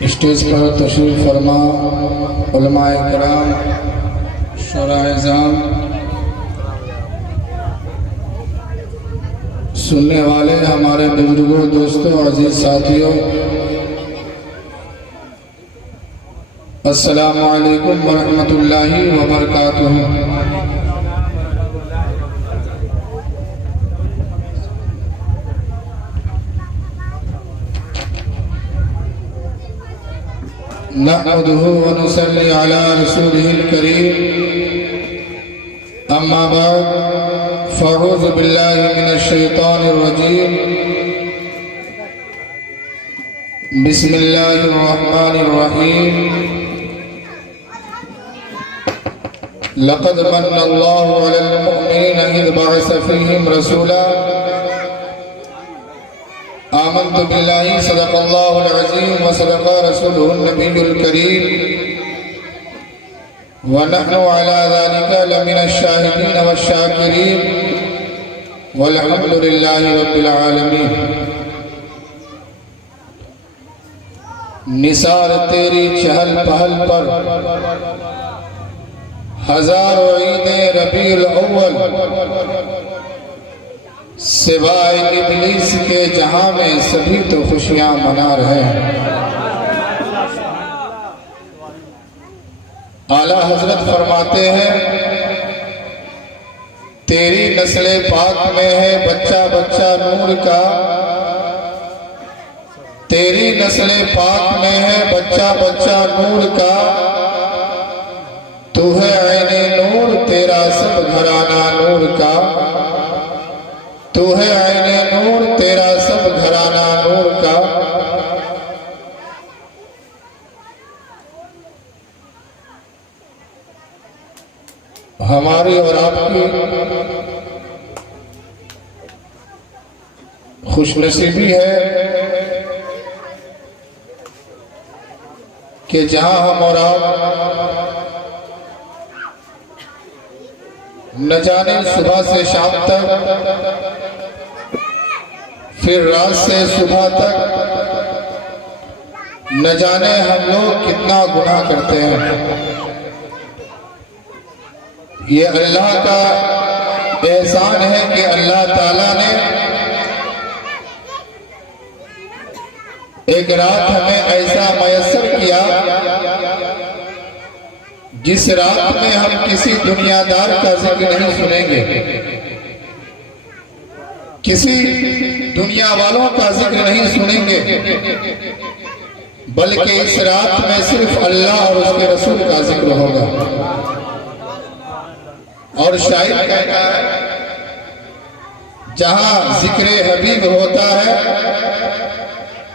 Stage पर तशरीफ़ फरमा उलमाए किराम, शुराए-ए-ज़ाम, सुनने वाले हमारे बुजुर्गों, दोस्तों, अजीज साथियों, अस्सलामु अलैकुम वरहमतुल्लाहि वबरकातुहू। नहमदुहु व नुसल्ली अला रसूलिहिल करीम, अम्मा बाद, फ़अऊज़ु बिल्लाहि मिनश शैतानिर रजीम, बिस्मिल्लाहिर रहमानिर रहीम। लक़द मन्नल्लाहु अलल मुअमिनीना इज़ बअस फ़ीहिम रसूला आमन्तु बिल्लाहि सदक़ल्लाहुल अज़ीम व सदक़ रसूलुहुन नबियुल करीम व नहनु अला ज़ालिका लमिनश शाहिदीन वश्शाकिरीन वल्हम्दुलिल्लाहि रब्बिल आलमीन। निसार तेरी चहल पहल पर हजारों ईदें रबीउल अव्वल, सिवाय इब्लीस के जहां में सभी तो खुशियां मना रहे हैं। आला हजरत फरमाते हैं, तेरी नस्ले पाक में है बच्चा बच्चा नूर का, तेरी नस्ले पाक में है बच्चा बच्चा नूर का, तू है ऐने नूर तेरा सब घराना नूर का, तू है ऐने नूर तेरा सब घराना नूर का। हमारी और आपकी खुशनसीबी है कि जहां हम और आप न जाने सुबह से शाम तक, फिर रात से सुबह तक, न जाने हम लोग कितना गुनाह करते हैं। ये अल्लाह का एहसान है कि अल्लाह ताला ने एक रात हमें ऐसा मयस्सर किया जिस रात में हम किसी दुनियादार का जिक्र नहीं सुनेंगे, किसी दुनिया वालों का जिक्र नहीं सुनेंगे, बल्कि इस रात में सिर्फ अल्लाह और उसके रसूल का जिक्र होगा। और शायर कहता है, जहां जिक्र हबीब होता है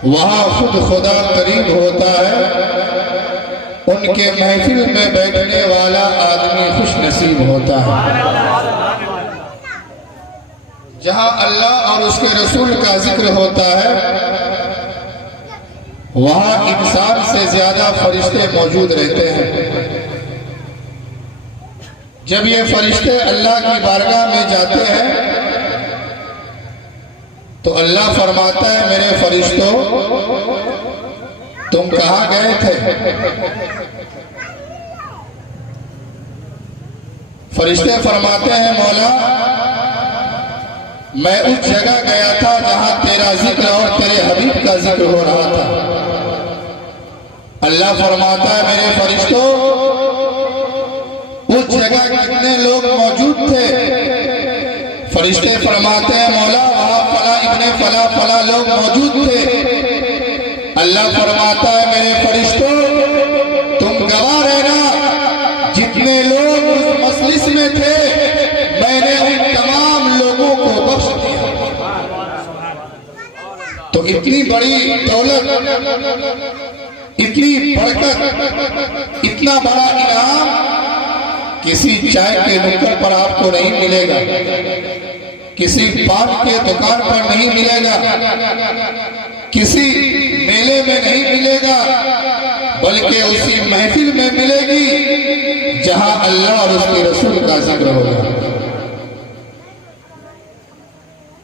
वहां खुद खुदा करीब होता है, उनके महफिल में बैठने वाला आदमी खुश नसीब होता है। जहां अल्लाह और उसके रसूल का जिक्र होता है वहां इंसान से ज्यादा फरिश्ते मौजूद रहते हैं। जब ये फरिश्ते अल्लाह की बारगाह में जाते हैं तो अल्लाह फरमाता है, मेरे फरिश्तों तुम कहां गए थे? फरिश्ते फरमाते हैं, मौला मैं उस जगह गया था जहां तेरा जिक्र और तेरे हबीब का जिक्र हो रहा था। अल्लाह फरमाता है, मेरे फरिश्तों उस जगह कितने लोग मौजूद थे? फरिश्ते फरमाते हैं, मौला वहां फला इब्ने फला फला लोग मौजूद थे। अल्लाह फरमाता है, मेरे फरिश्तों तुम गवाह रहना, जितने लोग उस मजलिस में थे मैंने उन तमाम लोगों को बख्श दिया। तो इतनी बड़ी दौलत, इतनी बरकत, इतना बड़ा इनाम किसी चाय के नुक्कड़ पर आपको नहीं मिलेगा, किसी पान के दुकान पर नहीं मिलेगा, किसी मेले में नहीं मिलेगा, बल्कि उसी महफिल में मिलेगी जहां अल्लाह और उसके रसूल का जिक्र होगा।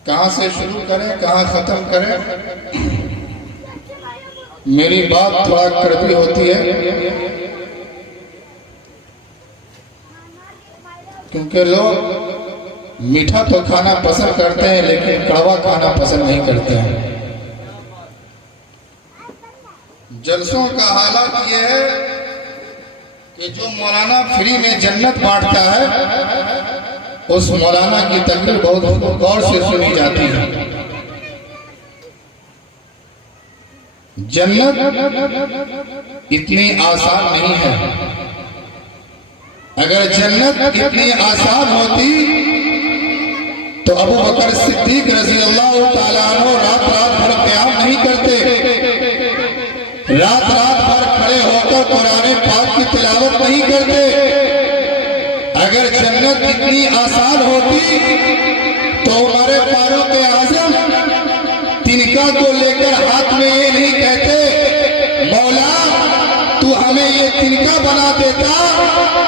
कहां से शुरू करें, कहां खत्म करें? मेरी बात थोड़ा कड़वी होती है क्योंकि लोग मीठा तो खाना पसंद करते हैं लेकिन कड़वा खाना पसंद नहीं करते हैं। जलसों का हालत यह है कि जो मौलाना फ्री में जन्नत बांटता है उस मौलाना की तकरीर बहुत गौर से सुनी जाती है। जन्नत इतनी आसान नहीं है। अगर जन्नत इतनी आसान होती तो अबू बकर सिद्दीक रज़ी अल्लाह ताला अन्हु रात रात भर क़याम नहीं करते, रात रात भर खड़े होकर कुरान पाक की तिलावत नहीं करते। अगर जन्नत इतनी आसान होती तो हमारे फारूक आज़म तिनका को लेकर हाथ में ये नहीं कहते मौला तू हमें ये तिनका बना देता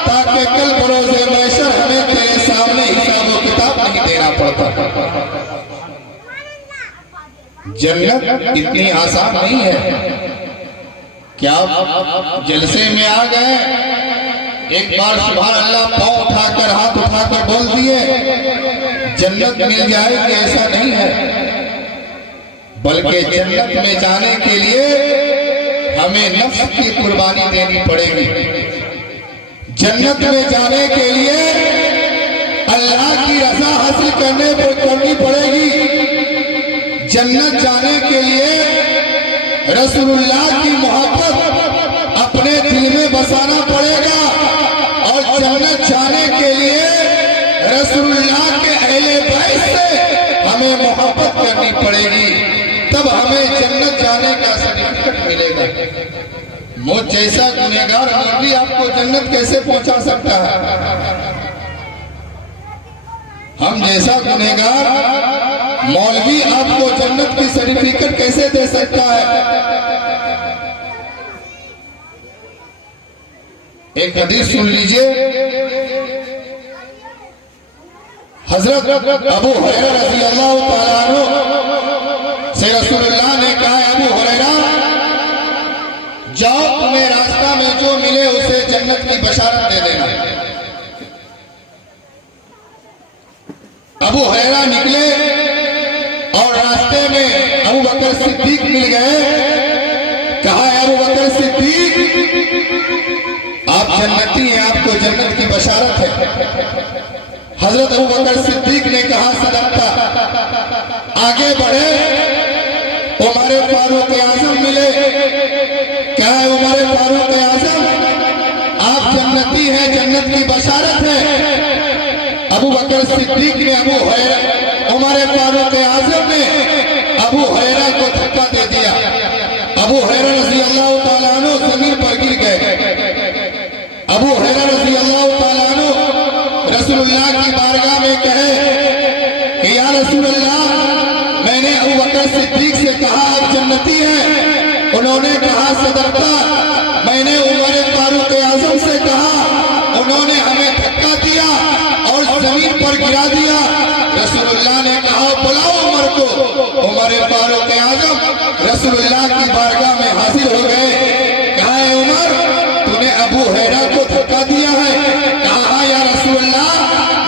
ताकि कल बरोज़े महशर हमें तेरे सामने हिसाब व किताब नहीं देना पड़ता। जन्नत इतनी आसान नहीं है। क्या आप जलसे में आ गए, एक बार सुभान अल्लाह पाँव उठाकर हाथ उठाकर बोल दिए जन्नत मिल जाएगी, ऐसा नहीं है। बल्कि जन्नत में जाने के लिए हमें नफ्स की कुर्बानी देनी पड़ेगी। जन्नत में जाने के लिए अल्लाह की रज़ा हासिल करनी पड़ेगी। जन्नत जाने के लिए रसूलुल्लाह की मोहब्बत अपने दिल में बसाना पड़ेगा और जन्नत जाने के लिए रसूलुल्लाह के अहले बैत से हमें मोहब्बत करनी पड़ेगी, तब हमें जन्नत जाने का सर्टिफिकेट मिलेगा। मुझ जैसा गुनहगार मौलवी आपको जन्नत कैसे पहुंचा सकता है? हम जैसा गुनहगार मौलवी आपको जन्नत की सर्टिफिकेट कैसे दे सकता है? एक हदीस सुन लीजिए। हजरत अबू हुरैरा रज़ी अल्लाह ताला अन्हु से रसूलुल्लाह ने कहा, अबू हुरैरा जाओ तुम्हें रास्ता में जो मिले उसे जन्नत की बशारत दे देना। अबू हुरैरा निकले और रास्ते में अबू बकर सिद्दीक मिल गए। कहा, अबू बकर सिद्दीक आप जन्नती हैं, आपको जन्नत की बशारत है। हजरत अबू बकर सिद्दीक ने कहा, सदकता। आगे बढ़े, उमर फारूक आज़म मिले। क्या है उमर फारूक आज़म, आप जन्नती हैं, जन्नत की बशारत है। अबू बकर सिद्दीक ने उमर फारूक आज़म ने अबू हुरैरा को धक्का दे दिया। अबू हुरैरा रज़ी अल्लाह ताला अन्हु जमीन पर गिर गए। अबू हुरैरा रज़ी अल्लाह ताला अन्हु रसूलुल्लाह की बारगाह में कहे कि या रसूलल्लाह, मैंने अबू बकर सिद्दीक से कहा आप जन्नती हैं। उन्होंने कहा, सदकता। मैंने उमर फारूक आज़म से कहा, उन्होंने हमें धक्का दिया और जमीन पर गिरा दिया। रसूलुल्लाह ने कहा, बुलाओ उमर को। उमर फारूक आज़म रसूलुल्लाह की बारगाह में हाजिर हो गए। कहा, उमर तूने अबू हुरैरा को धक्का दिया है। कहा, या रसूलुल्लाह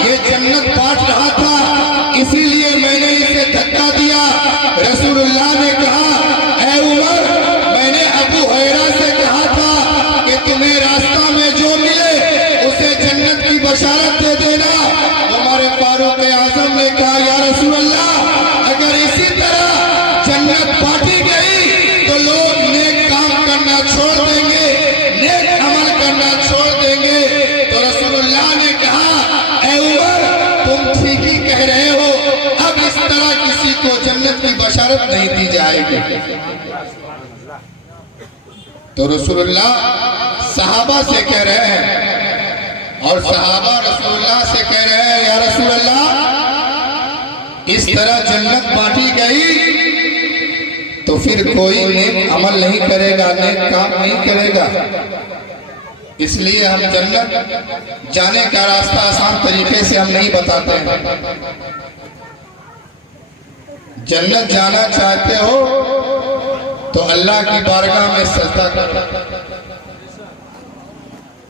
ये जन्नत बांट रहा था इसीलिए मैंने इसे धक्का दिया। रसूलुल्लाह ने कहा, ऐ उमर मैंने अबू हुरैरा से कहा था कि तुम्हें रास्ता में जो मिले उसे जन्नत की बशारत दे देना। उमर फारूक आज़म ने कहा, या रसूलल्लाह अगर इसी तरह जन्नत बांटी गई तो लोग नेक काम करना छोड़ देंगे, नेक अमल करना छोड़ देंगे। तो रसूलुल्लाह ने कहा, ऐ उमर तुम ठीक ही कह रहे हो, अब इस तरह किसी को जन्नत की बशारत नहीं दी जाएगी। तो रसूलुल्लाह सहाबा से कह रहे हैं और सहाबा रसूलुल्लाह से कह रहे हैं, या रसूलुल्लाह इस तरह जन्नत बांटी गई तो फिर कोई नेक अमल नहीं करेगा, नेक काम नहीं करेगा। इसलिए हम जन्नत जाने का रास्ता आसान तरीके से हम नहीं बताते हैं। जन्नत जाना चाहते हो तो अल्लाह की बारगाह में सजदा करो,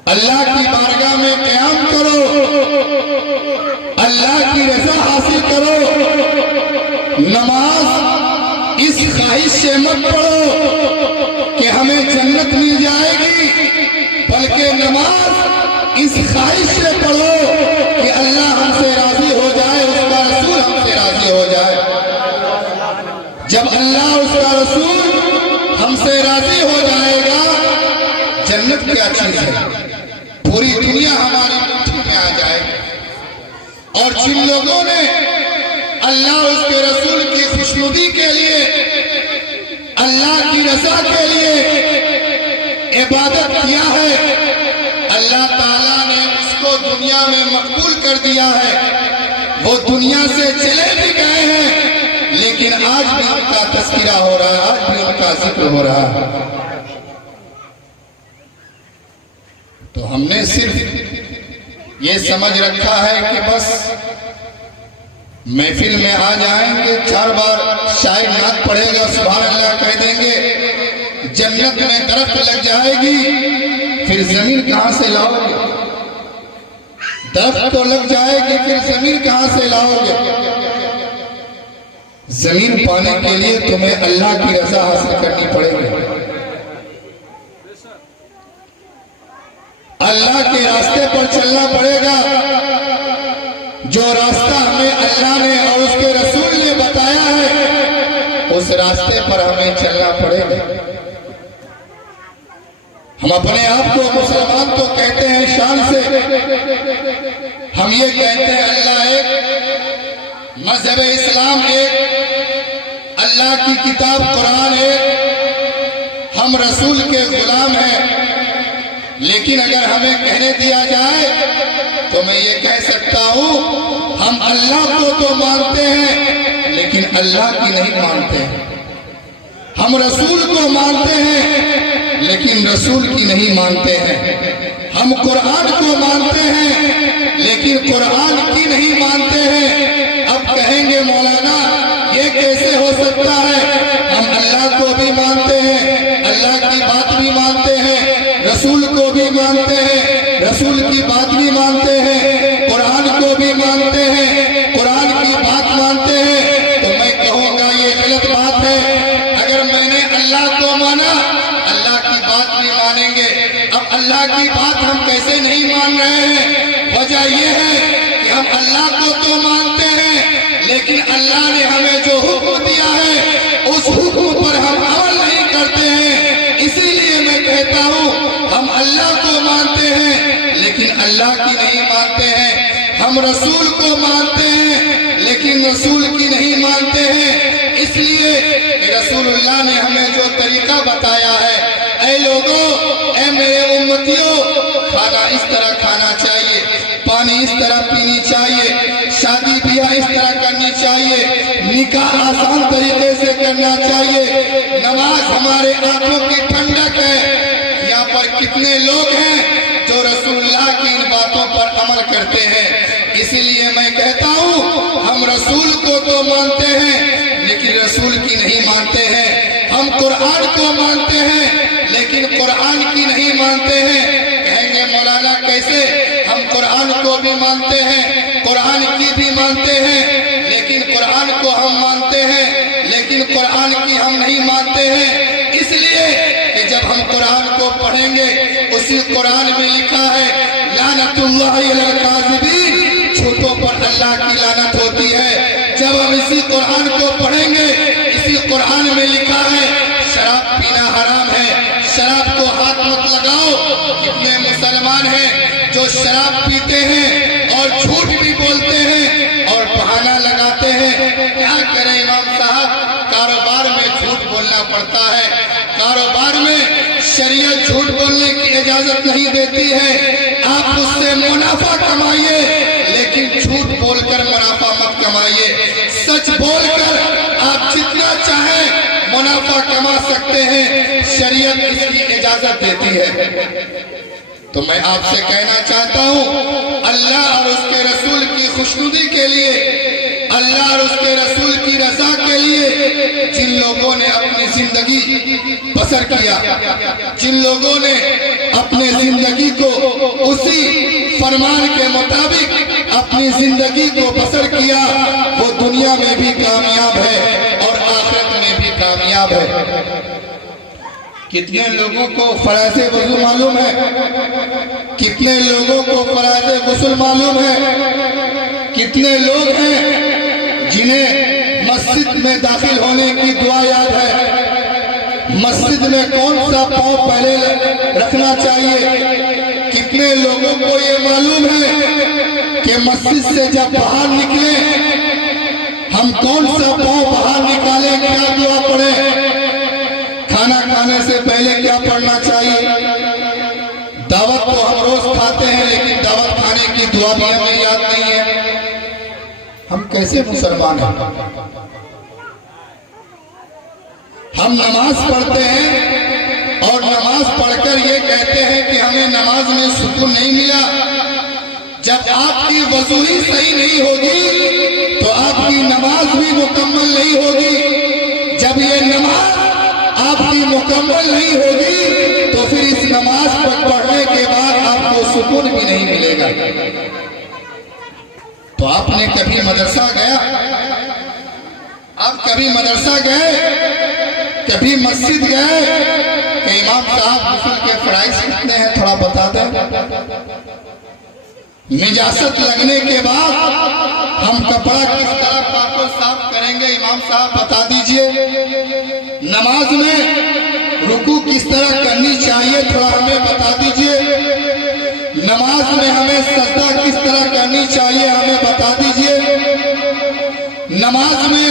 अल्लाह की बारगाह में क़याम करो, अल्लाह की रज़ा हासिल करो। नमाज इस ख्वाहिश से मत पढ़ो कि हमें जन्नत मिल जाएगी, बल्कि नमाज इस ख्वाहिश से पढ़ो कि अल्लाह हमसे राजी हो जाए, उसका रसूल हमसे राजी हो जाए। जब अल्लाह उसका रसूल हमसे राजी हो जाएगा, जन्नत क्या चीज है, पूरी दुनिया हमारी मुट्ठी में आ जाएगी। और जिन लोगों ने अल्लाह उसके रसूल की खुशनुदी के लिए, अल्लाह की रज़ा के लिए इबादत किया है, अल्लाह ताला ने उसको दुनिया में मकबूल कर दिया है। वो दुनिया से चले भी गए हैं, लेकिन आज भी उनका तज़किरा हो रहा है, आज भी उनका जिक्र हो रहा है। तो हमने सिर्फ ये समझ रखा है कि बस महफिल में आ जाएंगे, 4 बार शायद नात पढ़ेगा, सुभान अल्लाह कह देंगे, जन्नत में दरख्त लग जाएगी। फिर जमीन कहां से लाओगे? दरख्त तो लग जाएगी, फिर जमीन कहां से लाओगे? जमीन पाने के लिए तुम्हें अल्लाह की रज़ा हासिल करनी पड़ेगी, अल्लाह के रास्ते पर चलना पड़ेगा। जो रास्ता हमें अल्लाह ने और उसके रसूल ने बताया है, उस रास्ते पर हमें चलना पड़ेगा। हम अपने आप को मुसलमान तो कहते हैं शान से, हम ये कहते हैं अल्लाह एक, मजहब इस्लाम एक, अल्लाह की किताब कुरान एक, हम रसूल के गुलाम हैं। लेकिन अगर हमें कहने दिया जाए तो मैं ये कह सकता हूं, हम अल्लाह को तो मानते हैं लेकिन अल्लाह की नहीं मानते हैं। हम रसूल को मानते हैं लेकिन रसूल की नहीं मानते हैं। हम कुरान को मानते हैं लेकिन कुरान की नहीं मानते हैं। अब कहेंगे मौलाना ये कैसे हो सकता है? हम अल्लाह को भी मानते हैं, अल्लाह की बात भी मानते हैं, रसूल को भी मानते हैं, रसूल की बात भी मानते हैं, कुरान को भी मानते हैं, कुरान की बात मानते हैं। तो मैं कहूँगा ये गलत बात है। अगर मैंने अल्लाह को माना, अल्लाह की बात भी मानेंगे। अब अल्लाह की बात हम कैसे नहीं मान रहे हैं? वजह यह है कि हम अल्लाह को तो मानते हैं, लेकिन अल्लाह ने हमें जो हुक्म दिया है उस हुक्म पर हम अमल नहीं करते हैं। इसीलिए मैं कहता हूँ, हम अल्लाह को मानते हैं लेकिन अल्लाह की नहीं मानते हैं। हम रसूल को मानते हैं लेकिन रसूल की नहीं मानते हैं। इसलिए रसूलुल्लाह ने हमें जो तरीका बताया है, ऐ लोगों, ऐ मेरे उम्मतियों, खाना इस तरह खाना चाहिए, पानी इस तरह पीनी चाहिए, शादी ब्याह इस तरह करनी चाहिए, निकाह आसान तरीके से करना चाहिए, नमाज हमारे आंखों की ठंडक है। यहाँ पर कितने लोग हैं जो रसूलुल्लाह की इन बातों पर अमल करते हैं? इसीलिए मैं कहता हूँ, हम रसूल को तो मानते हैं लेकिन रसूल की नहीं मानते हैं। हम कुरान को मानते हैं लेकिन कुरान की नहीं मानते हैं। कहेंगे मौलाना कैसे? हम कुरान को भी मानते हैं, कुरान की भी मानते हैं, लेकिन कुरान को हम मानते हैं लेकिन कुरान की हम नहीं मानते हैं। इसलिए कि जब हम कुरान को पढ़ेंगे, उसी कुरान में लिखा है लानतुल्लाहि अलल काज़िबीन, झूठों पर अल्लाह की लानत होती है। जब हम इसी कुरान को पढ़ेंगे, इसी कुरान में लिखा है शराब पीना हराम है, शराब को हाथ मत लगाओ। कितने मुसलमान हैं जो शराब पीते हैं और झूठ भी बोलते हैं और बहाना लगाते हैं। क्या करें इमाम साहब, कारोबार में झूठ बोलना पड़ता है। कारोबार में शरीयत झूठ बोलने की इजाजत नहीं देती है। आप उससे मुनाफा कमाइए लेकिन झूठ बोलकर मुनाफा मत कमाइए। सच बोलकर आप जितना चाहें मुनाफा कमा सकते हैं, शरीयत इसकी इजाजत देती है। तो मैं आपसे कहना चाहता हूं, अल्लाह और उसके रसूल की खुशनुदी के लिए अल्लाह और उसके रसूल की रजा के लिए जिन लोगों ने अपनी जिंदगी बसर किया, जिन लोगों ने अपने जिंदगी को उसी फरमान के मुताबिक अपनी जिंदगी को बसर किया, वो दुनिया में भी कामयाब है और आखिरत में भी कामयाब है। कितने लोगों को फराज़ वज़ू मालूम है? कितने लोगों को फराज़ गुस्ल मालूम है? कितने लोग हैं जिन्हें मस्जिद में दाखिल होने की दुआ याद है? मस्जिद में कौन सा पाँव पहले रखना चाहिए? कितने लोगों को ये मालूम है कि मस्जिद से जब बाहर निकले हम कौन सा पाँव बाहर निकालें, क्या दुआ पढ़े? खाना खाने से पहले क्या पढ़ना चाहिए? दावत तो हम रोज खाते हैं, लेकिन दावत खाने की दुआ भी हमें याद नहीं है। हम कैसे मुसलमान हैं? हम नमाज पढ़ते हैं और नमाज पढ़कर ये कहते हैं कि हमें नमाज में सुकून नहीं मिला। जब आपकी वज़ू ही सही नहीं होगी तो आपकी नमाज भी मुकम्मल नहीं होगी। जब ये नमाज आपकी मुकम्मल नहीं होगी तो फिर इस नमाज पर पढ़ने के बाद आपको सुकून भी नहीं मिलेगा। तो आपने कभी मदरसा गया? आप कभी मदरसा गए? कभी मस्जिद गए? कि इमाम साहब गुस्ल के फराइज कितने हैं थोड़ा बता दें। निजासत लगने के बाद हम कपड़ा किस तरह पाको साफ करेंगे, इमाम साहब बता दीजिए। नमाज में रुकू किस तरह करनी चाहिए, थोड़ा हमें बता दीजिए। नमाज में हमें सजदा किस तरह करनी चाहिए, हमें बता दीजिए। नमाज में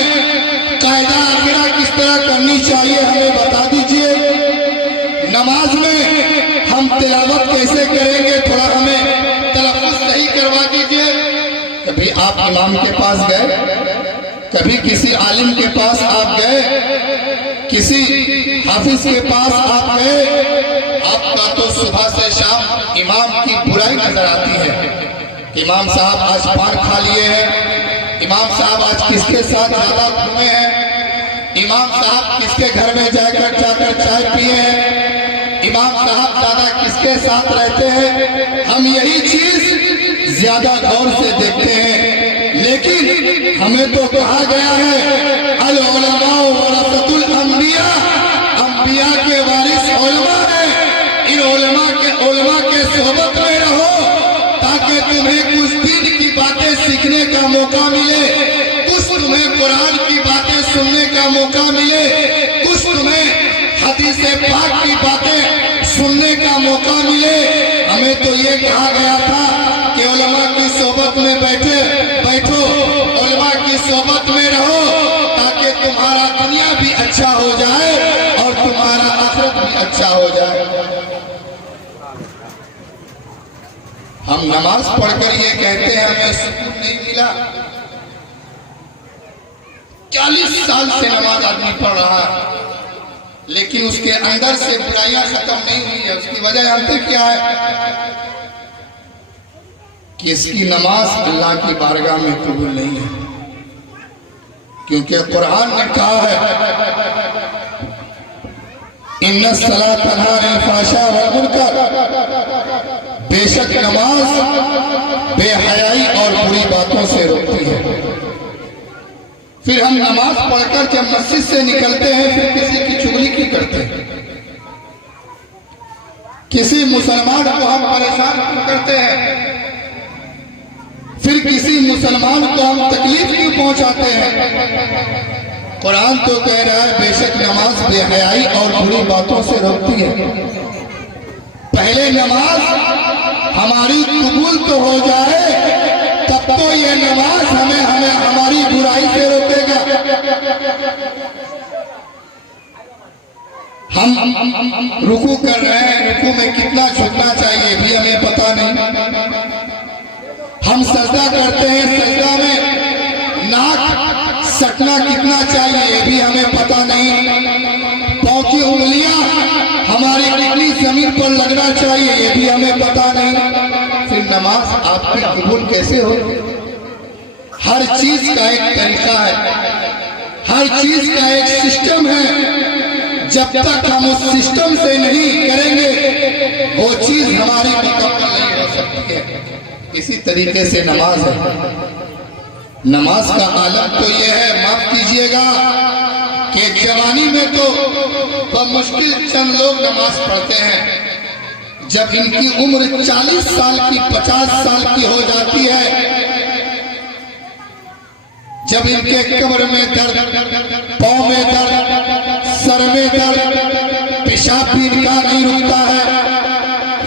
कायदा आखिरा किस तरह करनी चाहिए, हमें बता दीजिए। नमाज में हम तिलावत कैसे करेंगे, थोड़ा हमें तलफ़्फ़ुज़ सही करवा दीजिए। कभी आप इमाम के पास गए? कभी किसी आलिम के पास आप गए? किसी हाफिज के पास आप गए? आपका तो सुबह से शाम इमाम की बुराई नजर आती है। इमाम साहब आज पान खा लिए हैं, इमाम साहब आज किसके साथ ज्यादा घूमे हैं, इमाम साहब किसके घर में जाकर चाय पिए हैं, इमाम साहब ज्यादा किसके साथ रहते हैं। हम यही चीज ज्यादा गौर से देखते हैं, लेकिन हमें तो कहा गया है अल उलमा वरसतुल अंबिया, अंबिया के वारिस उलमा है। इन उलमा के सोहबत में रहो ताकि तुम्हें कुछ दीन की बातें सीखने का मौका मिले, कुछ तुम्हें कुरान की बातें सुनने का मौका मिले, कुछ तुम्हें हदीस पाक की बातें सुनने का मौका मिले। हमें तो ये कहा गया था कि उलमा की सोहबत में बैठो, उलमा की सोहबत में रहो ताकि तुम्हारा दुनिया भी अच्छा हो जाए और तुम्हारा आखिरत भी अच्छा हो जाए। हम नमाज पढ़कर ये कहते हैं हमें सुकून नहीं मिला। 40 साल से नमाज आदमी पढ़ रहा है, लेकिन उसके अंदर से बुराइयां खत्म नहीं हुई है। उसकी वजह जानते क्या है? कि इसकी नमाज अल्लाह की बारगाह में कबूल नहीं है, क्योंकि कुरान ने कहा है इन्नस सलात तन्हा अनिल फ़ाहिशा वल मुनकर, बेशक नमाज बेहयाई और बुरी बातों से रोकती है। फिर हम नमाज पढ़कर जब मस्जिद से निकलते हैं फिर किसी की चुगली क्यों करते हैं? किसी मुसलमान को हम परेशान क्यों करते हैं? फिर किसी मुसलमान को हम तकलीफ क्यों पहुंचाते हैं? कुरान तो कह रहा है बेशक नमाज बेहयाई और बुरी बातों से रोकती है। पहले नमाज हमारी कबूल तो हो जाए, तब तो ये नमाज हमें हमारी बुराई से रोकेगा। हम रुकू कर रहे हैं, रुकू में कितना झुकना चाहिए भी हमें पता नहीं। हम सजदा करते हैं, सजदा में नाक सटना कितना चाहिए ये भी हमें पता नहीं। पाँव की उंगलियां हमारी कितनी जमीन पर लगना चाहिए ये भी हमें पता नहीं। फिर नमाज आपकी कबूल कैसे हो? हर चीज का एक तरीका है, हर चीज का एक सिस्टम है। जब तक हम उस सिस्टम से नहीं करेंगे वो चीज हमारी मुकम्मल नहीं हो सकती है। इसी तरीके से नमाज है। नमाज का आलम तो ये है, माफ कीजिएगा, कि जवानी में तो बमुश्किल चंद लोग नमाज पढ़ते हैं। जब इनकी उम्र 40 साल की 50 साल की हो जाती है, जब इनके कब्र में दर्द, पांव में दर्द, सर में दर्द, पेशाब भी इनका नहीं रुकता है,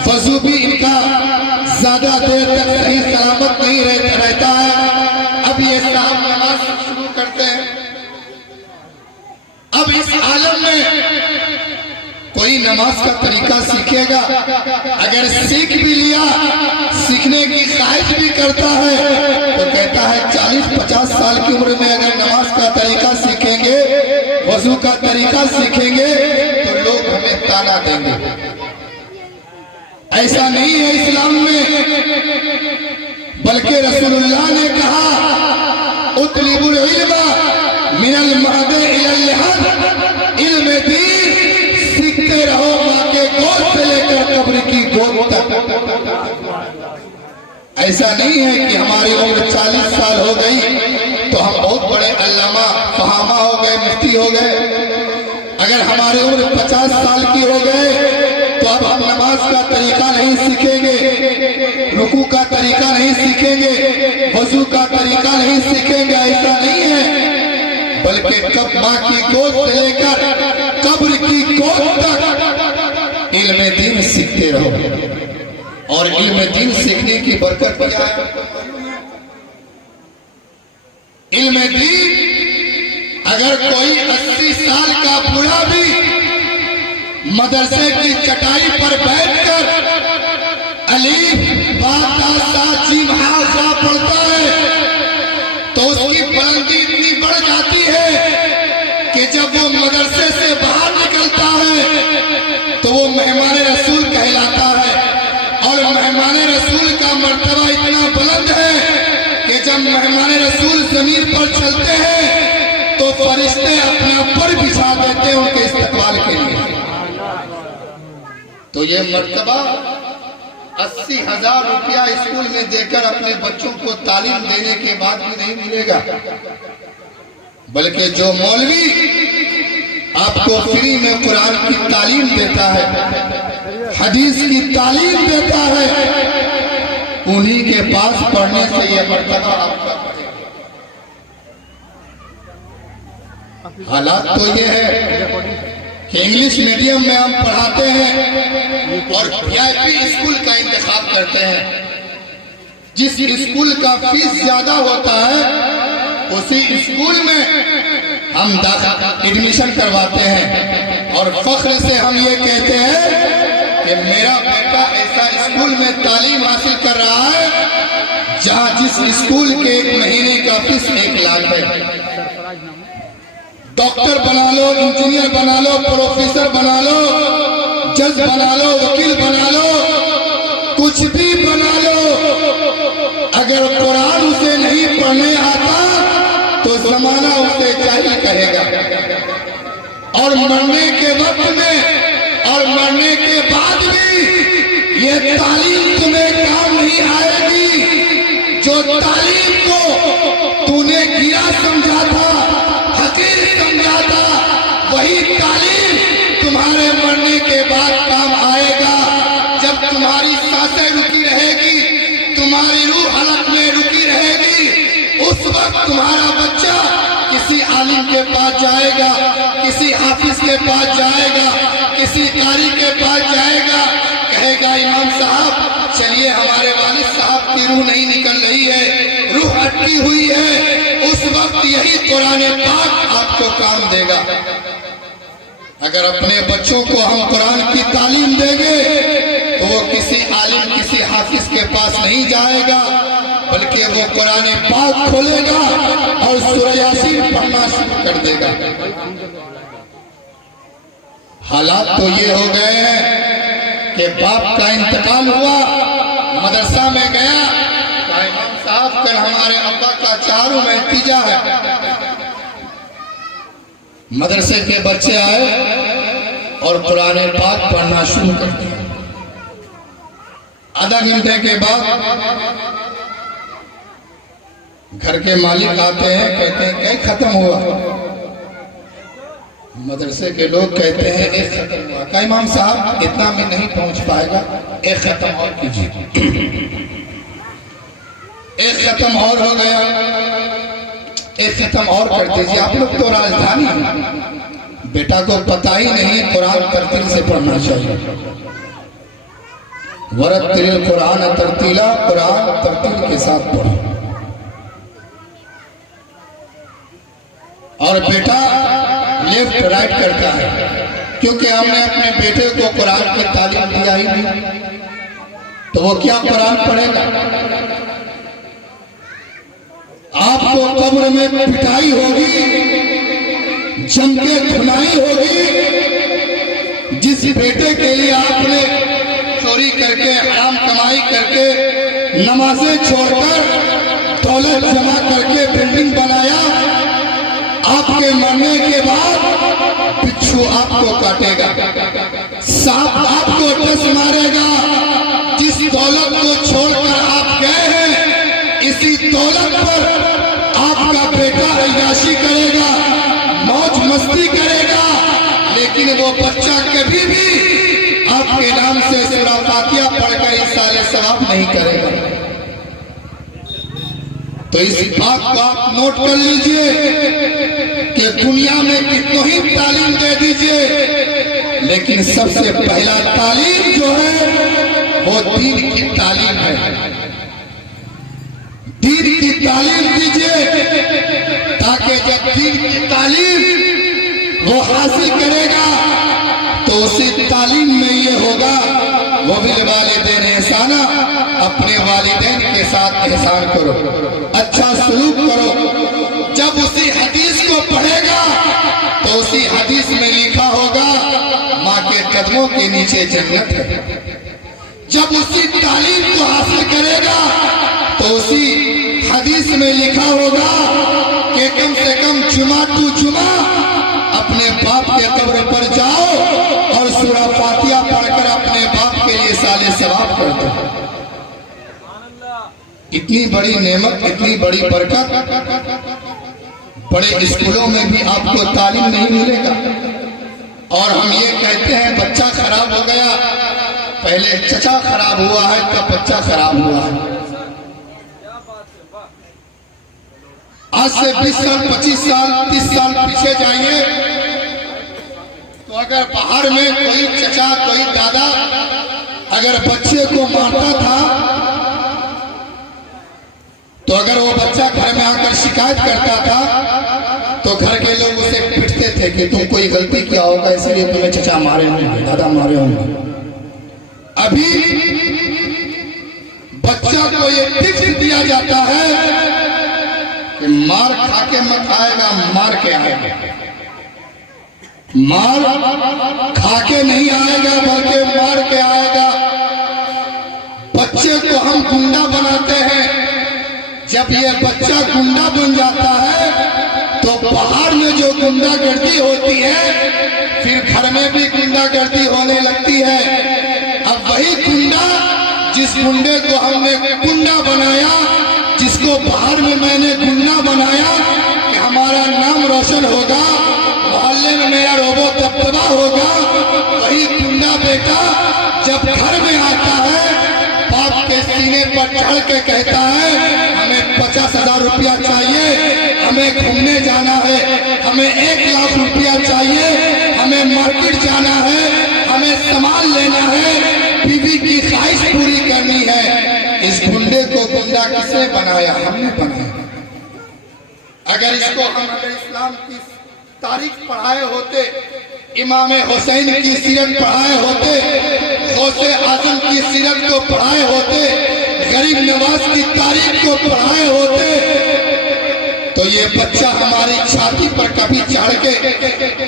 वजू भी इनका ज्यादा देर तक सही सलामत नहीं रहता है, अब ये साहब नमाज शुरू करते हैं। अब इस आलम में कोई नमाज का तरीका सीखेगा, अगर सीख भी लिया, सीखने की ख्वाहिश भी करता है, तो कहता है 40-50 साल की उम्र में अगर नमाज का तरीका सीखेंगे, वजू का तरीका सीखेंगे, तो लोग हमें ताना देंगे। ऐसा नहीं है इस्लाम में, बल्कि रसूलुल्लाह ने कहा उतलिबुल इल्मा मिनल महदे इलल लहद, इल्म दीन सीखते रहो माँ के गोद से लेकर कब्र की गोद तक। ऐसा नहीं है कि हमारी उम्र 40 साल हो गई तो हम बहुत बड़े अल्लामा फहामा हो गए, मुफ्ती हो गए। अगर हमारी उम्र 50 साल की हो गए तो अब हम नमाज का तरीका नहीं सीखेंगे, रुकू का तरीका नहीं सीखेंगे, वजू का तरीका नहीं सीखेंगे। ऐसा नहीं है, बल्कि कब माँ की गोद से लेकर कब्र की गोद तक इल्म दीन सीखते रहो। और इल्म दीन सीखने की बरकत क्या है? इल्म दीन, अगर कोई 80 साल का बूढ़ा भी मदरसे की चटाई पर बैठकर अलीफ बा ता सा जीम हा सा पढ़ता है तो उसकी बुलंदी इतनी बढ़ जाती है कि जब वो मदरसे से बाहर निकलता है तो वो मेहमान रसूल कहलाता है। और मेहमान रसूल का मर्तबा इतना बुलंद है कि जब मेहमान रसूल जमीन पर चलते हैं तो फरिश्ते अपना पर बिछा देते हैं उनके इस्तकबाल के लिए। तो ये मर्तबा 80,000 रुपया स्कूल में देकर अपने बच्चों को तालीम देने के बाद भी नहीं मिलेगा, बल्कि जो मौलवी आपको फ्री में कुरान की तालीम देता है, हदीस की तालीम देता है, उन्हीं के पास पढ़ने से यह मर्तबा आपका। हालात तो ये है कि इंग्लिश मीडियम में हम पढ़ाते हैं और वीआईपी स्कूल का इंतखाब करते हैं। जिस स्कूल का फीस ज्यादा होता है उसी स्कूल में हम एडमिशन करवाते हैं और फख्र से हम ये कहते हैं कि मेरा बेटा ऐसा स्कूल में तालीम हासिल कर रहा है जहां जिस स्कूल के 1 महीने का फीस 1 लाख है। डॉक्टर बना लो, इंजीनियर बना लो, प्रोफेसर बना लो, जज बना लो, वकील बना लो, कुछ भी बना लो, अगर कुरान उसे नहीं पढ़ने आता तो जमाना उसे जाहिल कहेगा। और मरने के वक्त में और मरने के बाद भी ये तालीम तुम्हें काम नहीं आएगी। जो तालीम को तूने गिरा समझा था, हकीर समझा था, वही तालीम तुम्हारे मरने के बाद काम आएगा। जब तुम्हारी सांसें रुकी रहेगी, तुम्हारी रूह हलक में रुकी रहेगी, उस वक्त तुम्हारा बच्चा किसी आलिम के पास जाएगा, किसी हाफिज के पास जाएगा, किसी कारी के पास जाएगा, कहेगा इमाम साहब चलिए हमारे वालिद साहब की रूह नहीं निकल रही है, रूह अटकी हुई है। उस वक्त यही कुरान पाक आपको काम देगा। अगर अपने बच्चों को हम कुरान की तालीम देंगे तो वो किसी आलिम किसी हाफिज के पास नहीं जाएगा, बल्कि वो कुरान पाक खोलेगा और सूरह यासीन पढ़ना शुरू कर देगा। हालात तो ये हो गए हैं कि बाप का इंतकाल हुआ, मदरसा में गया, इमाम साहब आजकल हमारे अब्बा का चारों में तीजा है। मदरसे के बच्चे आए और कुरान पाक पढ़ना शुरू कर दिया। आधा घंटे के बाद घर के मालिक आते हैं, कहते हैं कहीं खत्म हुआ। मदरसे के लोग कहते हैं एक खत्म हुआ। का इमाम साहब इतना में नहीं पहुंच पाएगा, एक खत्म और कीजिए। एक खत्म और हो गया, एक खत्म और कर दीजिए। आप लोग तो राजधानी हैं, बेटा को पता ही नहीं कुरान तरतील से पढ़ना चाहिए। वरत्तिल कुरान तरतीला, कुरान तरतील के साथ पढ़ो। और बेटा लेफ्ट राइट करता है, क्योंकि हमने अपने बेटे को कुरान की तालीम दिया ही नहीं, तो वो क्या कुरान पढ़ेगा। आपको कब्र में पिटाई होगी, जम के धुनाई होगी। जिस बेटे के लिए आपने चोरी करके, हराम कमाई करके, नमाजें छोड़कर, दौलत जमा करके बिल्डिंग बनाया, आपके मरने के बाद बिच्छू आपको काटेगा, सांप आपको डस मारेगा। जिस दौलत को छोड़कर आप गए हैं, इसी दौलत पर आपका बेटा अय्याशी करेगा, मौज मस्ती करेगा, लेकिन वो बच्चा कभी भी आपके नाम से सूरा फातिहा पढ़कर इसाले सवाब नहीं करेगा। तो इस बात को आप नोट कर लीजिए कि दुनिया में कितनों ही तालीम दे दीजिए, लेकिन सबसे पहला तालीम जो है वो दीन की तालीम है। दीन की तालीम दीजिए, ताकि जब दीन की तालीम वो हासिल करेगा तो उसी तालीम में ये होगा, वो बिल वालिदैन एहसाना, अपने वालिदैन के साथ एहसान करो, अच्छा सलूक करो। जब उसी हदीस को पढ़ेगा तो उसी हदीस में लिखा होगा माँ के कदमों के नीचे जन्नत है। जब उसी तालीम को हासिल करेगा तो उसी हदीस में लिखा होगा कि कम से कम जुमा टू जुमा अपने बाप के कब्र पर जाओ और सूरा फातिहा पढ़कर अपने बाप के लिए साले सवाब कर दो। इतनी बड़ी नेमत, इतनी बड़ी बरकत बड़े स्कूलों में भी आपको तालीम नहीं मिलेगा। और हम ये कहते हैं बच्चा खराब हो गया, पहले चचा खराब हुआ है तब बच्चा खराब हुआ है। आज से 20 साल, 25 साल, 30 साल पीछे जाइए तो अगर बाहर में कोई चचा, कोई दादा अगर बच्चे को मारता था तो अगर वो बच्चा घर में आकर शिकायत करता था तो घर के लोग उसे पीटते थे कि तुम कोई गलती किया होगा इसलिए तुम्हें चचा मारे होंगे, दादा मारे होंगे। अभी बच्चा को ये टिप्स दिया जाता है कि मार खा के मत आएगा, मार के आएगा। मार खा के नहीं आएगा बल्कि मार के आएगा। बच्चे को हम गुंडा बनाते हैं, जब ये बच्चा गुंडा बन जाता है तो बाहर में जो गुंडागर्दी होती है फिर घर में भी गुंडागर्दी होने लगती है। अब वही गुंडा, जिस गुंडे को हमने गुंडा बनाया, जिसको बाहर में मैंने गुंडा बनाया कि हमारा नाम रोशन होगा, मोहल्ले में मेरा रोबो दबदबा होगा, वही गुंडा बेटा जब घर में आता है बाप के सीने पर चढ़ के कहता है हमें 50,000 रुपया चाहिए, हमें घूमने जाना है, हमें 1 लाख रुपया चाहिए, हमें मार्केट जाना है, हमें सामान लेना है, बीवी की ख्वाहिश पूरी करनी है। इस गुंडे को गुंडा किसने बनाया? हमने बनाया। अगर इसको हम इस्लाम की तारीख पढ़ाए होते, इमाम हुसैन की सीरत पढ़ाए होते, गौसे आजम की सीरत को पढ़ाए होते, गरीब नवाज की तारीख को पढ़ाए होते, तो ये बच्चा हमारी छाती पर कभी चढ़ के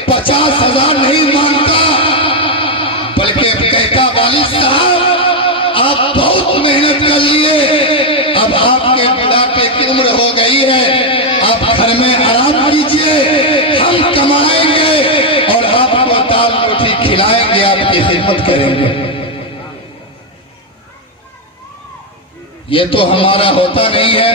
50,000 नहीं मांगता, बल्कि कहता वालिद साहब आप बहुत मेहनत कर लिए, अब आपके बुढ़ापे यही है, आप घर में आराम कीजिए, हम कमाएंगे और आपको दाल रोटी खिलाएंगे, आपकी खिदमत करेंगे। ये तो हमारा होता नहीं है।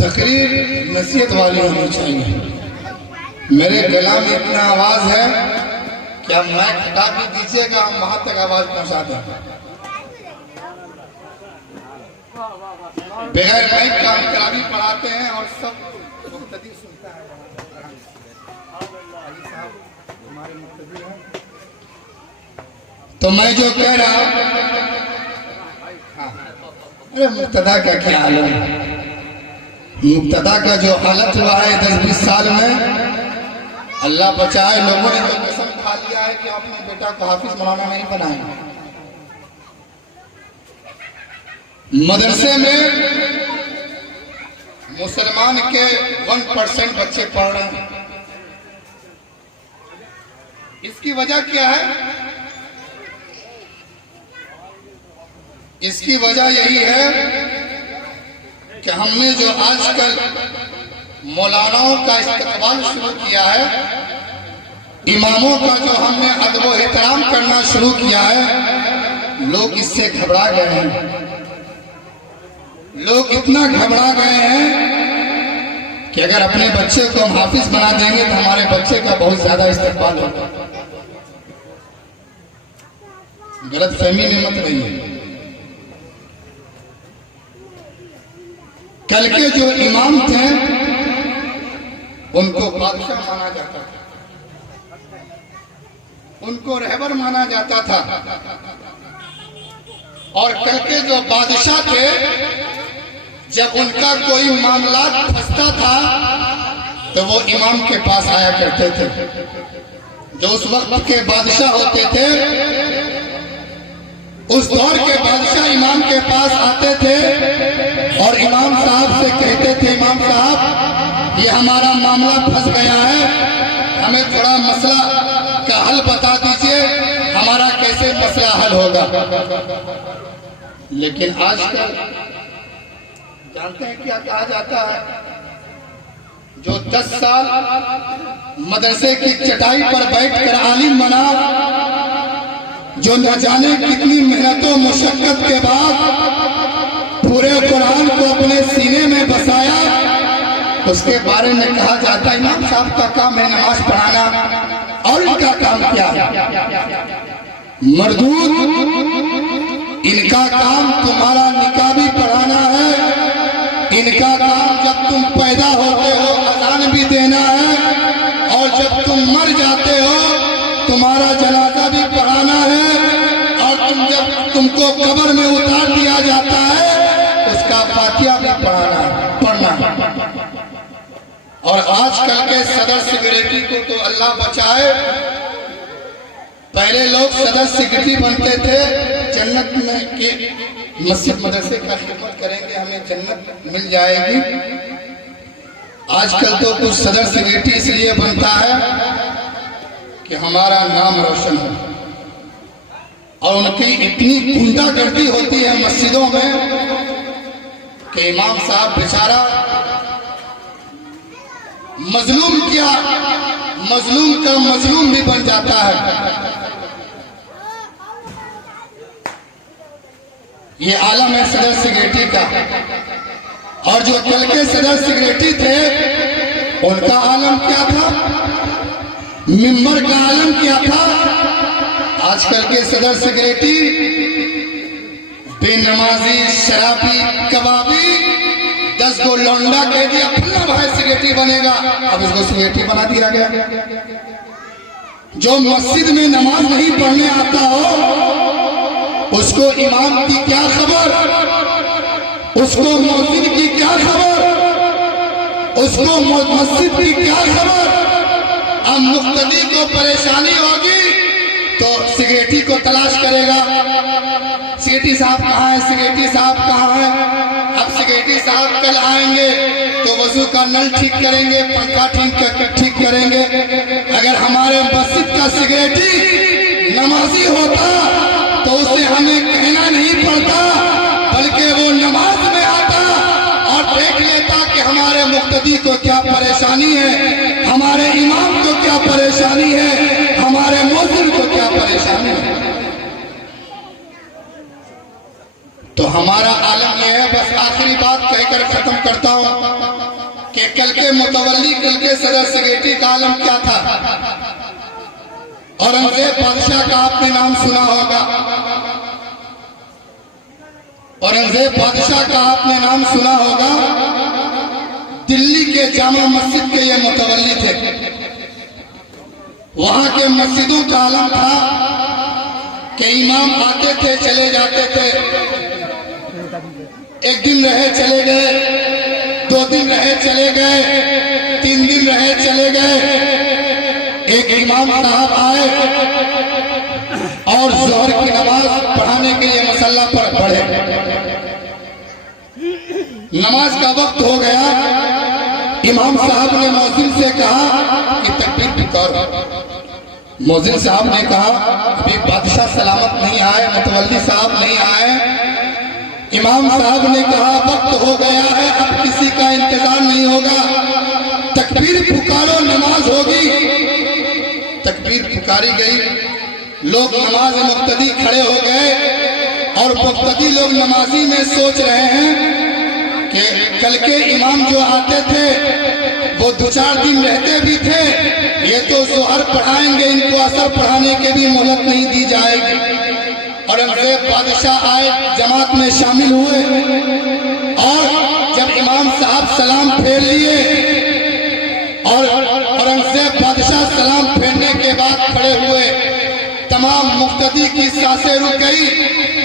तकरीर नसीहत वाली होनी चाहिए। मेरे गला में इतना आवाज है कि आप माइक हटा के दीजिएगा, हम वहां तक आवाज पहुंचा दें। बगैर माइक का हम तरावी पढ़ाते हैं और सब मुक्तदी सुनता है। तो मैं जो कह रहा हूं, अरे मुक्तदा का क्या हाल है, मुक्तदा का जो हालत हुआ है 10-20 साल में, अल्लाह बचाए, लोगों ने तो कसम खा लिया है कि अपने बेटा को हाफिज मौलाना नहीं बनाएंगे। मदरसे में मुसलमान के 1% बच्चे पढ़ रहे हैं। इसकी वजह क्या है? इसकी वजह यही है कि हमने जो आजकल मौलानाओं का इस्तेमाल शुरू किया है, इमामों का जो हमने अदब व एहतराम करना शुरू किया है, लोग इससे घबरा गए हैं। लोग इतना घबरा गए हैं कि अगर अपने बच्चे को हम हाफिज बना देंगे तो हमारे बच्चे का बहुत ज्यादा इस्तेमाल होगा। गलत फहमी में मत रहिए। कल के जो इमाम थे उनको बादशाह माना जाता था, उनको रहबर माना जाता था, और कल के जो बादशाह थे, जब उनका कोई मामला फंसता था तो वो इमाम के पास आया करते थे। जो उस वक्त के बादशाह होते थे, उस दौर के बादशाह इमाम के पास आते थे और इमाम साहब से कहते थे, इमाम साहब ये हमारा मामला फंस गया है, हमें थोड़ा मसला का हल बता दीजिए, हमारा कैसे मसला हल होगा। लेकिन आजकल जानते हैं क्या कहा जाता है? जो 10 साल मदरसे की चटाई पर बैठकर आलिम बना, जो न जाने कितनी मेहनतों मुशक्कत के बाद पूरे कुरान को अपने सीने में बसाया, उसके बारे में कहा जाता है इमाम साहब का काम है नमाज पढ़ाना, और इनका काम क्या है? मर्दूद, इनका काम तुम्हारा निकाह भी पढ़ाना है, इनका काम जब तुम पैदा होते हो अजान भी देना है, और जब तुम मर जाते हो तुम्हारा जनाजा भी पढ़ाना है, और जब तुमको कब्र में उतार दिया जाता है उसका फातिहा भी पढ़ना है। और आजकल के सदर सेक्रेटरी को तो अल्लाह बचाए, पहले लोग सदर सेक्रेटरी बनते थे, जन्नत में के मस्जिद मदरसे का खिदमत करेंगे हमें जन्नत मिल जाएगी। आजकल तो कुछ सदर सेक्रेटरी इसलिए बनता है कि हमारा नाम रोशन हो, और उनकी इतनी गुंडागर्दी होती है मस्जिदों में कि इमाम साहब बेचारा मजलूम क्या, मजलूम का मजलूम भी बन जाता है। ये आलम है सदर सेक्रेटरी का, और जो कल के सदर सेक्रेटरी थे उनका आलम क्या था, मिंबर का आलम क्या था। आजकल के सदर सेक्रेटरी बेनमाजी, शराबी, कबाबी, 10 को लौंडा कह दिया फल्ला भाई सेक्रेटरी बनेगा, अब इसको सेक्रेटरी बना दिया गया। जो मस्जिद में नमाज नहीं पढ़ने आता हो उसको इमाम की क्या खबर, उसको मस्जिद की क्या खबर, उसको मस्जिद की क्या खबर। अब मुक्तदी को परेशानी होगी तो सेक्रेटरी को तलाश करेगा, सेक्रेटरी साहब कहाँ है, सेक्रेटरी साहब कहाँ है। अब सेक्रेटरी साहब कल आएंगे तो वजू का नल ठीक करेंगे, पंखा ठीक करेंगे। अगर हमारे मस्जिद का सेक्रेटरी नमाजी होता तो उसे हमें कहना नहीं पड़ता, बल्कि वो नमाज में आता और देख लेता कि हमारे मुक्तदी को क्या परेशानी है, हमारे इमाम को क्या परेशानी है, हमारे मुअज्जिन को क्या परेशानी है। तो हमारा आलम यह है, बस आखिरी बात कहकर खत्म करता हूं कि कल के मुतवल्ली, कल के सदर सेक्रेटरी का आलम क्या था। औरंगजेब बादशाह का आपने नाम सुना होगा, औरंगजेब बादशाह का आपने नाम सुना होगा। दिल्ली के जामा मस्जिद के ये मुतवल्ली थे। वहां के मस्जिदों का आलम था कि इमाम आते थे, चले जाते थे। एक दिन रहे चले गए, 2 दिन रहे चले गए, 3 दिन रहे चले गए। एक इमाम साहब आए और जोहर की नमाज पढ़ाने के लिए मसल्ला पर पढ़े। नमाज का वक्त हो गया। इमाम साहब ने मौजिन से कहा कि तकबीर पुकारो। मौजिन साहब ने कहा अभी बादशाह सलामत नहीं आए, मुतवल्ली साहब नहीं आए। इमाम साहब ने कहा वक्त हो गया है, अब किसी का इंतजार नहीं होगा, तकबीर पुकारो, नमाज होगी। तकबीर पुकारी गई, लोग नमाज मुक्तदी खड़े हो गए और मुक्तदी लोग नमाजी में सोच रहे हैं कि कल के इमाम जो आते थे वो 2-4 दिन रहते भी थे, ये तो जोहर पढ़ाएंगे, इनको असर पढ़ाने के भी मोहलत नहीं दी जाएगी। औरंगजेब बादशाह आए, जमात में शामिल हुए और जब इमाम साहब सलाम फेर लिए और औरंगजेब बादशाह सलाम फेरने के बाद खड़े हुए, तमाम मुक्तदी की सांसें रुक गई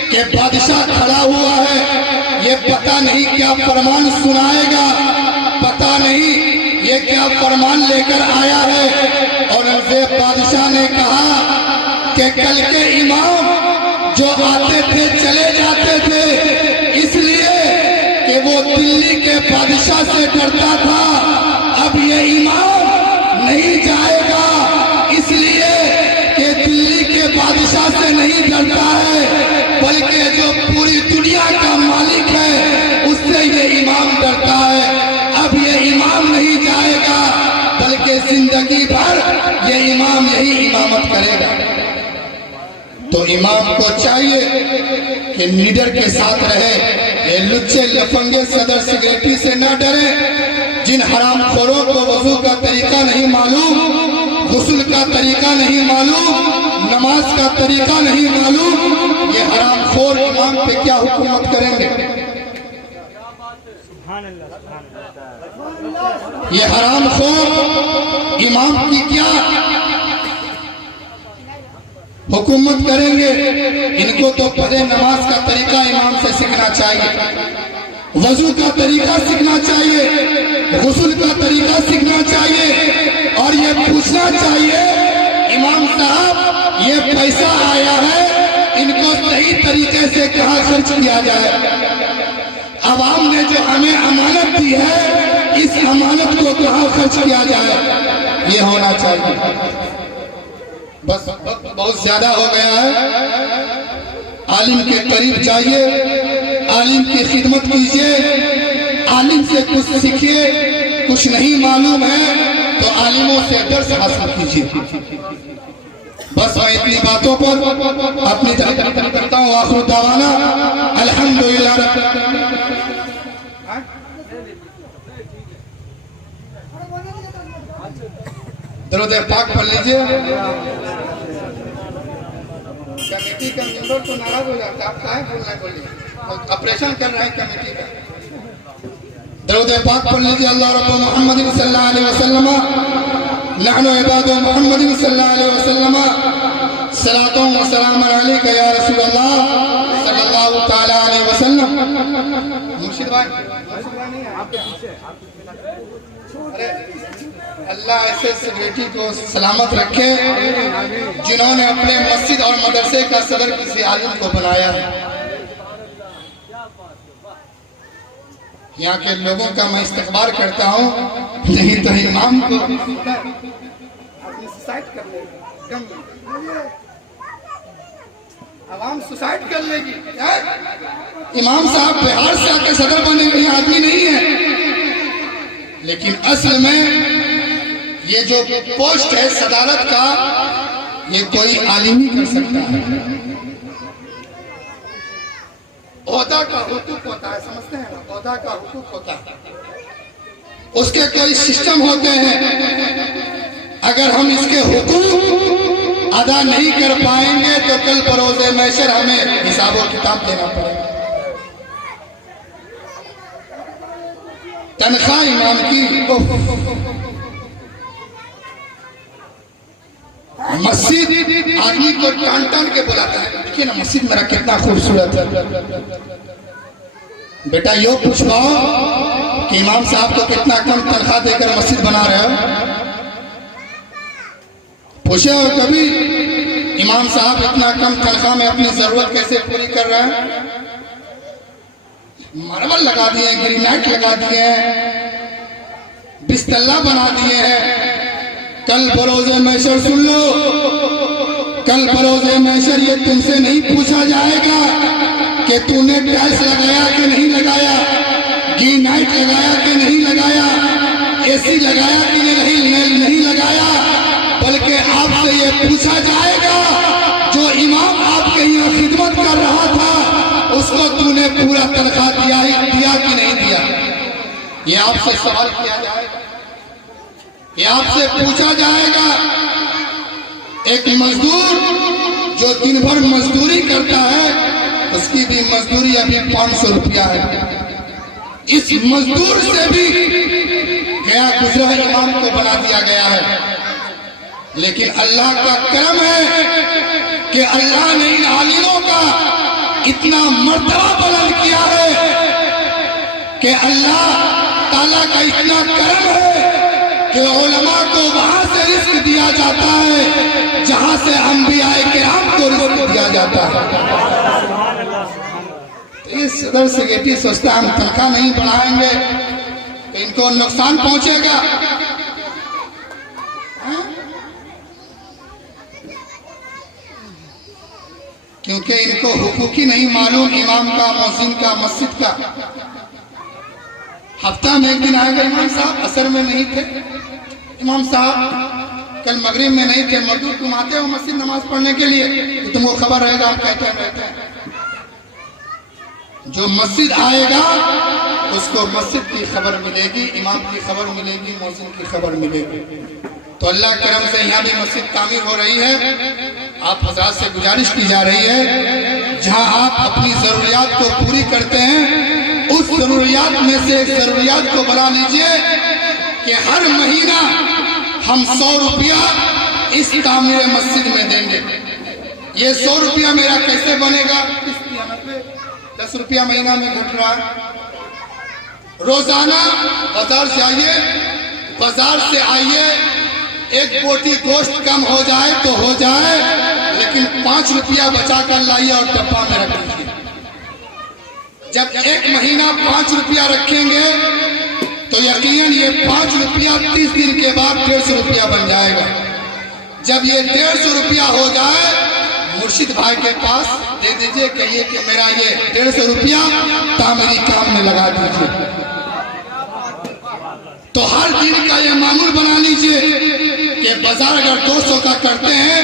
कि बादशाह खड़ा हुआ है, ये पता नहीं क्या फरमान सुनाएगा, पता नहीं ये क्या फरमान लेकर आया है। औरंगजेब बादशाह ने कहा कि कल के इमाम जो आते थे चले जाते थे इसलिए कि वो दिल्ली के बादशाह से डरता था, अब ये इमाम नहीं जाएगा इसलिए कि दिल्ली के बादशाह से नहीं डरता है, बल्कि जो पूरी दुनिया का मालिक है उससे ये इमाम डरता है। अब ये इमाम नहीं जाएगा बल्कि जिंदगी भर ये इमाम यही इमामत करेगा। तो इमाम को चाहिए कि लीडर के साथ रहे, ये लुच्चे लफंगे सदर सेक्रेटरी से न डरे। जिन हरामखोरों को वजू का तरीका नहीं मालूम, गुस्ल का तरीका नहीं मालूम, नमाज का तरीका नहीं मालूम, ये हरामखोर इमाम पे क्या हुकूमत करेंगे। ये हरामखोर इमाम की क्या हुकूमत करेंगे। इनको तो पहले नमाज का तरीका इमाम से सीखना चाहिए, वजू का तरीका सीखना चाहिए, गुस्ल का तरीका सीखना चाहिए और ये पूछना चाहिए इमाम साहब ये पैसा आया है, इनको सही तरीके से कहाँ खर्च किया जाए। अवाम ने जो हमें अमानत दी है इस अमानत को कहाँ खर्च किया जाए, ये होना चाहिए। बस बहुत ज्यादा हो गया है। आलिम के करीब जाइए, आलिम की खिदमत कीजिए, आलिम से कुछ सीखिए। कुछ नहीं मालूम है तो आलिमों से दर्स हासिल कीजिए। बस मैं इतनी बातों पर अपनी तरफ करता हूँ। आखिर दावाना अल्हम्दुलिल्लाह। दरूद पाक पढ़ लीजिए। कमेटी का मेंबर तो नाराज हो जाता है, आप काहे बोलना है, बोलिए। ऑपरेशन कर रहे हैं कमेटी का। दरूद पाक पढ़ लीजिए। अल्लाह रब्बु मुहम्मद सल्लल्लाहु अलैहि वसल्लम नहनु इबादु मुहम्मद सल्लल्लाहु अलैहि वसल्लम सलातो व सलाम अलैका या रसूल अल्लाह सल्लल्लाहु तआला अलैहि वसल्लम। मुर्शिद भाई नहीं है आपके पीछे। अरे अल्लाह ऐसे सेक्रेटरी को सलामत रखे जिन्होंने अपने मस्जिद और मदरसे का सदर किसी आलिम को बनाया है। यहाँ के लोगों का मैं इस्तकबार करता हूँ, नहीं तो इमाम को सुसाइड कर लेगी, आवाम सुसाइड कर लेगी। इमाम साहब बिहार से आकर सदर बने हुए आदमी नहीं है, लेकिन असल में ये जो पोस्ट है सदारत का, ये कोई आलिम ही कर सकता है। ओहदा का हुकूक होता है, समझते हैं ना, ओहदा का हुकूक होता है, उसके कोई सिस्टम होते हैं। अगर हम इसके हुकूक अदा नहीं कर पाएंगे तो कल बरोज़े महशर हमें हिसाब और किताब देना पड़ेगा। तनख्वाह इमाम की, मस्जिद आदमी को टान टान के बुलाता है। देखिए ना मस्जिद मेरा कितना खूबसूरत है। बेटा यो पूछवाओ कि इमाम साहब को कितना कम तनख्वाह देकर मस्जिद बना रहे हो? पूछे हो कभी इमाम साहब इतना कम तनख्वाह में अपनी जरूरत कैसे पूरी कर रहे हैं? मार्बल लगा दिए, ग्रेनाइट लगा दिए, बिस्तल्ला बना दिए हैं। कल बरोज़े महशर सुन लो, कल बरोज़े महशर ये तुमसे नहीं पूछा जाएगा कि तूने टाइल्स लगाया कि नहीं लगाया, ग्रेनाइट लगाया कि नहीं लगाया, एसी लगाया कि नहीं लगाया, बल्कि आपसे ये पूछा जाएगा जो इमाम आपके यहाँ खिदमत कर रहा था उसको तूने पूरा तनख्वाह दिया कि नहीं दिया। ये आपसे सवाल किया जाएगा, ये आपसे पूछा जाएगा। एक मजदूर जो दिन भर मजदूरी करता है उसकी भी मजदूरी अभी 500 रुपया है। इस मजदूर से भी गया गुजरा इमाम को बना दिया गया है। लेकिन अल्लाह का करम है कि अल्लाह ने इन आलिमों का इतना मर्तबा बुलंद किया है कि अल्लाह ताला का इतना करम है कि उलमा को वहां से रिस्क दिया जाता है जहां से अंबियाए किराम को रिस्क दिया जाता है। इस सदर सेक्रेटरी सोचता हम तनख्वाह नहीं बढ़ाएंगे तो इनको नुकसान पहुंचेगा। क्योंकि इनको हुकूक ही नहीं मालूम इमाम का, मौज़िन का, मस्जिद का। हफ्ता में एक दिन आएगा इमाम साहब असर में नहीं थे, इमाम साहब कल मगरिब में नहीं थे, मजदूर तुम आते हो मस्जिद नमाज पढ़ने के लिए तो तुमको खबर रहेगा, हम कहते रहते हैं। जो मस्जिद आएगा उसको मस्जिद की खबर मिलेगी, इमाम की खबर मिलेगी, मौज़िन की खबर मिलेगी। तो अल्लाह करम से यहाँ भी मस्जिद तामीर हो रही है। आप हज़रात से गुजारिश की जा रही है जहाँ आप अपनी ज़रूरियात को पूरी करते हैं उस ज़रूरियात में से एक ज़रूरियात को बना लीजिए कि हर महीना हम 100 रुपया इस तामीर मस्जिद में देंगे। ये 100 रुपया मेरा कैसे बनेगा? 10 रुपया महीना में घट रहा है। रोजाना बाजार से आइए, बाजार से आइए, एक बोटी गोश्त कम हो जाए तो हो जाए, लेकिन 5 रुपया बचा कर लाइए और डब्बा में रख लीजिए। जब एक महीना 5 रुपया रखेंगे तो यकीनन ये 5 रुपया 30 दिन के बाद 150 रुपया बन जाएगा। जब ये 150 रुपया हो जाए मुर्शिद भाई के पास दे दीजिए, कहिए कि मेरा ये 150 रुपया तामीरी काम में लगा दीजिए। तो हर दिन का ये मामूल बना लीजिए कि बाजार अगर 200 का करते हैं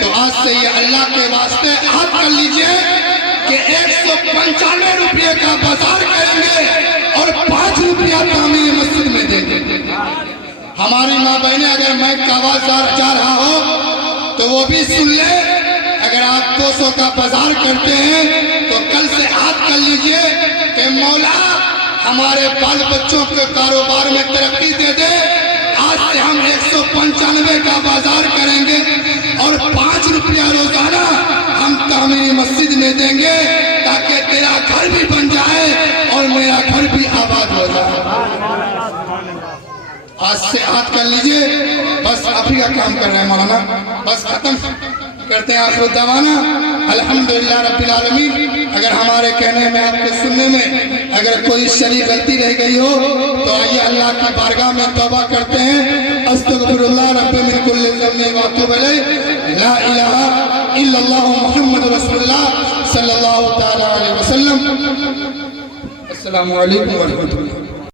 तो आज से ये अल्लाह के वास्ते हाथ कर लीजिए कि 195 रुपये का बाजार करेंगे और 5 रुपया तामीर मस्जिद में देंगे। हमारी माँ बहनें अगर मैं का आवाज जा रहा हो तो वो भी सुन ले। अगर आप 200 का बाजार करते हैं तो कल से हाथ कर लीजिए कि मौला हमारे बाल बच्चों के कारोबार में तरक्की दे दे। आज से हम 195 का बाजार करेंगे और 5 रुपया रोजाना हम तामीर मस्जिद में देंगे ताकि तेरा घर भी बन जाए और मेरा घर भी आबाद हो जाए। आज से हाथ कर लीजिए, बस आप ही का काम कर रहे हैं मौलाना, बस खत्म करते हैं। आखिर दवाना अल्हम्दुलिल्लाह रब्बिल आलमीन। अगर हमारे कहने में, आपके सुनने में अगर अगर कोई शरी गलती रह गई हो तो आइए अल्लाह की बारगाह में तौबा करते हैं। अस्तगफिरुल्लाह रब्बी मिन कुल्लि ज़ंबि व अतूबु इलैह। ला इलाहा इल्लल्लाह मुहम्मदुर रसूलुल्लाह सल्लल्लाहु तआला अलैहि वसल्लम। अस्सलामु अलैकुम व रहमतुल्लाह।